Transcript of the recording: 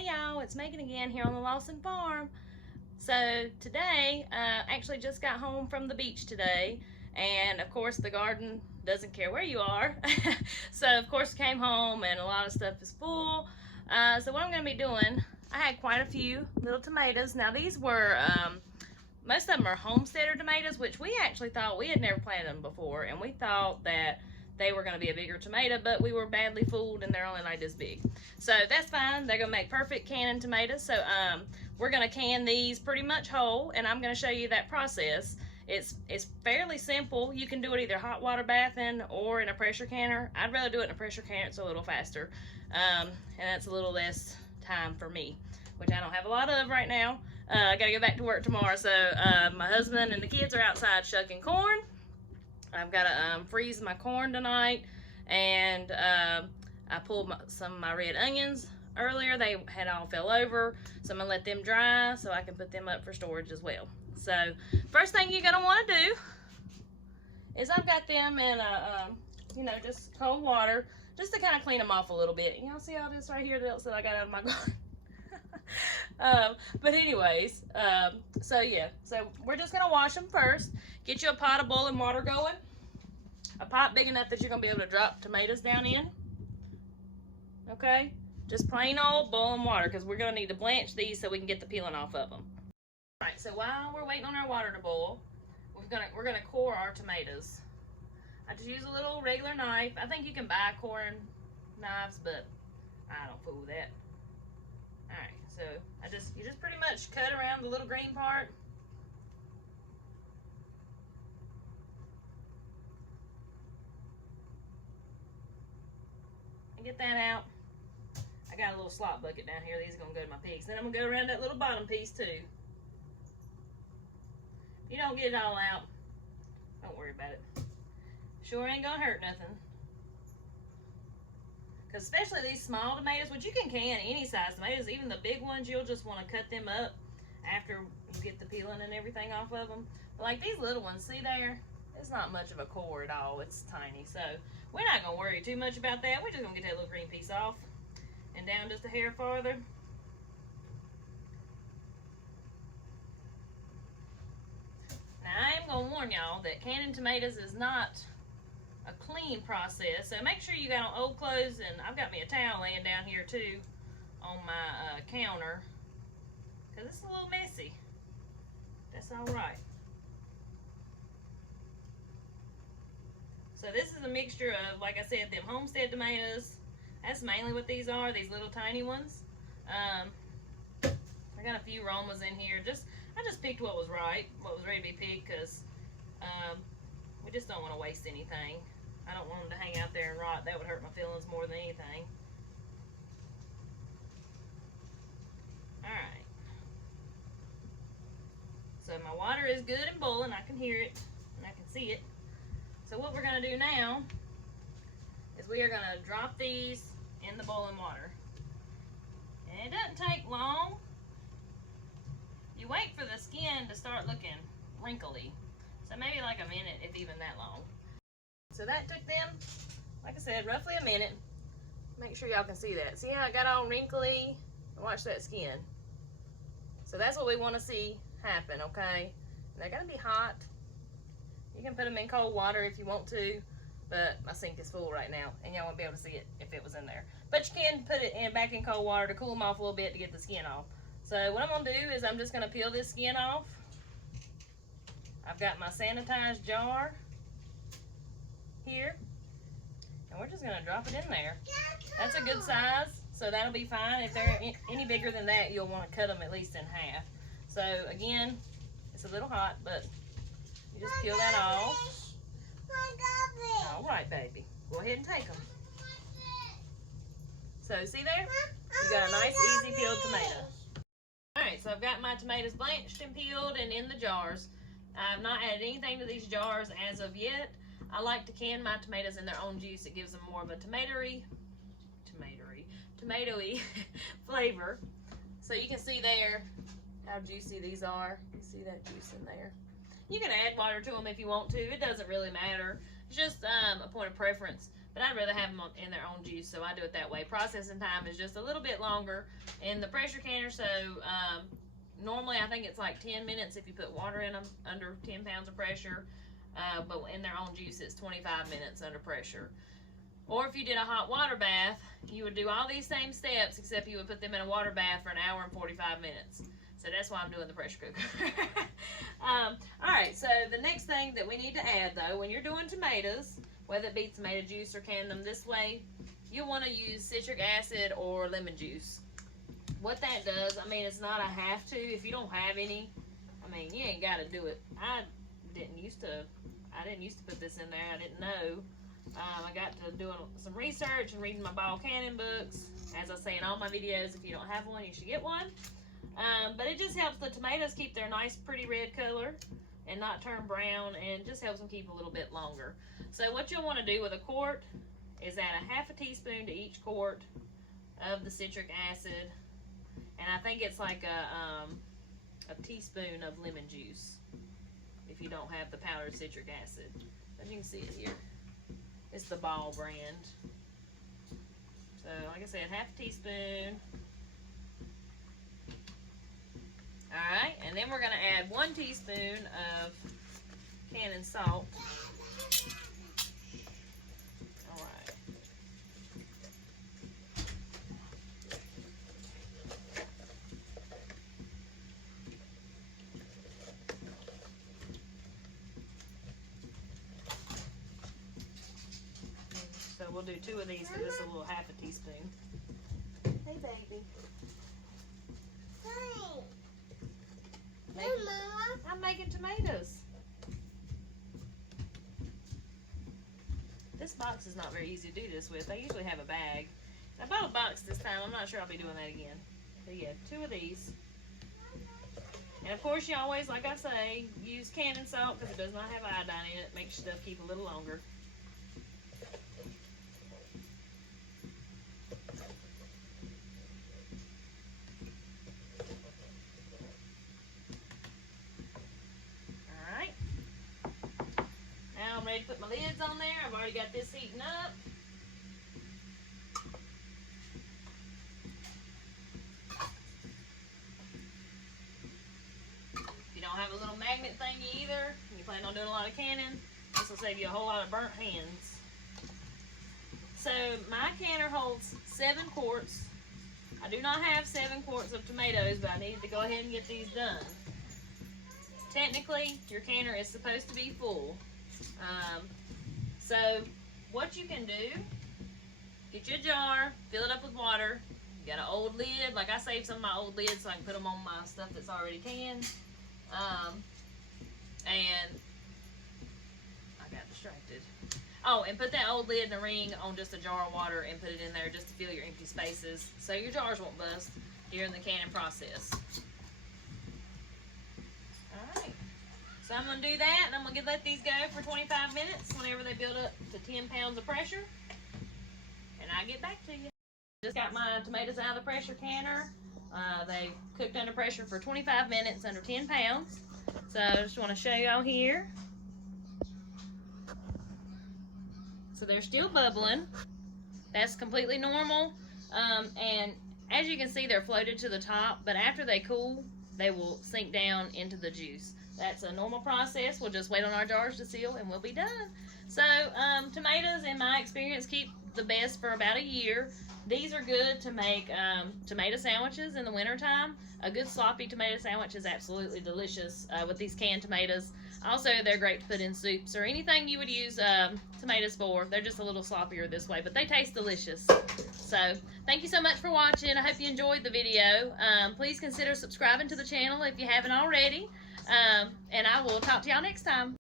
Hey y'all, it's Megan again here on the Lawson Farm. So today, actually just got home from the beach today, and of course the garden doesn't care where you are. So of course came home and a lot of stuff is full. So what I'm going to be doing, I had quite a few little tomatoes. Now these were, most of them are homesteader tomatoes, which we actually thought, we had never planted them before, and we thought that they were going to be a bigger tomato, but we were badly fooled and they're only like this big. So that's fine. They're going to make perfect canning tomatoes. So we're going to can these pretty much whole, and I'm going to show you that process. It's fairly simple. You can do it either hot water bathing or in a pressure canner. I'd rather do it in a pressure canner. It's a little faster, and that's a little less time for me, which I don't have a lot of right now. I got to go back to work tomorrow, so my husband and the kids are outside shucking corn. I've got to freeze my corn tonight, and I pulled some of my red onions earlier. They had all fell over, so I'm going to let them dry so I can put them up for storage as well. So first thing you're going to want to do is I've got them in just cold water, just to kind of clean them off a little bit. Y'all see all this right here that I got out of my garden? But anyways, so yeah, so we're just gonna wash them first. Get you a pot of boiling water going, a pot big enough that you're gonna be able to drop tomatoes down in. Okay, just plain old boiling water, because we're gonna need to blanch these so we can get the peeling off of them. All right, so while we're waiting on our water to boil, we're gonna core our tomatoes. I just use a little regular knife. I think you can buy coring knives, but I don't fool with that. Alright, so you just pretty much cut around the little green part. And get that out. I got a little slop bucket down here. These are going to go to my pigs. Then I'm going to go around that little bottom piece too. If you don't get it all out, don't worry about it. Sure ain't going to hurt nothing. Because especially these small tomatoes, which you can any size tomatoes, even the big ones, you'll just want to cut them up after you get the peeling and everything off of them. But like these little ones, see there? It's not much of a core at all. It's tiny. So we're not going to worry too much about that. We're just going to get that little green piece off and down just a hair farther. Now I am going to warn y'all that canning tomatoes is not a clean process, so make sure you got on old clothes, and I've got me a towel laying down here too on my counter, because it's a little messy. That's all right. So this is a mixture of, like I said, them homestead tomatoes. That's mainly what these are, these little tiny ones. I got a few Romas in here. I just picked what was right, what was ready to be picked, because we just don't want to waste anything. I don't want them to hang out there and rot. That would hurt my feelings more than anything. Alright. So my water is good and boiling. I can hear it and I can see it. So what we're going to do now is we are going to drop these in the boiling water. And it doesn't take long. You wait for the skin to start looking wrinkly. So maybe like a minute, if even that long. So that took them, like I said, roughly a minute. Make sure y'all can see that. See how it got all wrinkly? Watch that skin. So that's what we want to see happen, okay? And they're going to be hot. You can put them in cold water if you want to, but my sink is full right now, and y'all won't be able to see it if it was in there. But you can put it back in cold water to cool them off a little bit to get the skin off. So what I'm going to do is I'm just going to peel this skin off. I've got my sanitized jar here, and we're just going to drop it in there. That's a good size, so that'll be fine. If they're any bigger than that, you'll want to cut them at least in half. So again, it's a little hot, but you just peel that off. All right, baby. Go ahead and take them. So see there? You got a nice, easy peeled tomato. All right, so I've got my tomatoes blanched and peeled and in the jars. I've not added anything to these jars as of yet. I like to can my tomatoes in their own juice. It gives them more of a tomatoey flavor. So you can see there how juicy these are. You see that juice in there. You can add water to them if you want to. It doesn't really matter. It's just a point of preference. but I'd rather have them in their own juice, so I do it that way. Processing time is just a little bit longer in the pressure canner, so normally I think it's like 10 minutes if you put water in them under 10 pounds of pressure, but in their own juice it's 25 minutes under pressure. Or if you did a hot water bath, you would do all these same steps, except you would put them in a water bath for an hour and 45 minutes. So that's why I'm doing the pressure cooker. Alright, so the next thing that we need to add, though, when you're doing tomatoes, whether it be tomato juice or can them this way, you'll want to use citric acid or lemon juice. What that does, I mean, it's not a have to. If you don't have any, I mean, you ain't got to do it. I didn't used to put this in there. I didn't know. I got to doing some research and reading my bottle canning books. As I say in all my videos, if you don't have one, you should get one. But it just helps the tomatoes keep their nice, pretty red color and not turn brown, and just helps them keep a little bit longer. So what you'll want to do with a quart is add a half a teaspoon to each quart of the citric acid, and I think it's like a teaspoon of lemon juice if you don't have the powdered citric acid. But you can see it here. It's the Ball brand. So like I said, half a teaspoon. Alright, and then we're going to add 1 teaspoon of canning salt. Alright. So we'll do 2 of these because this is a little half a teaspoon. Hey, baby. I'm making tomatoes. This box is not very easy to do this with. I usually have a bag. I bought a box this time. I'm not sure I'll be doing that again. So yeah, 2 of these. And of course you always, like I say, use canning salt because it does not have iodine in it. It makes your stuff keep a little longer. I'm ready to put my lids on there. I've already got this heating up. If you don't have a little magnet thingy either, and you plan on doing a lot of canning, this will save you a whole lot of burnt hands. So my canner holds 7 quarts. I do not have 7 quarts of tomatoes, but I needed to go ahead and get these done. Technically, your canner is supposed to be full. So what you can do, get your jar, fill it up with water. You got an old lid, like I saved some of my old lids so I can put them on my stuff that's already canned. And I got distracted. Oh, and put that old lid in a ring on just a jar of water and put it in there just to fill your empty spaces so your jars won't bust during the canning process. Alright. So I'm going to do that, and I'm going to let these go for 25 minutes whenever they build up to 10 pounds of pressure. And I'll get back to you. Just got my tomatoes out of the pressure canner. They cooked under pressure for 25 minutes under 10 pounds. So I just want to show y'all here. So they're still bubbling. That's completely normal. And as you can see, they're floated to the top, but after they cool, they will sink down into the juice. That's a normal process. We'll just wait on our jars to seal and we'll be done. So tomatoes, in my experience, keep the best for about a year. These are good to make tomato sandwiches in the wintertime. A good sloppy tomato sandwich is absolutely delicious with these canned tomatoes. Also, they're great to put in soups or anything you would use tomatoes for. They're just a little sloppier this way, but they taste delicious. So, thank you so much for watching. I hope you enjoyed the video. Please consider subscribing to the channel if you haven't already. And I will talk to y'all next time.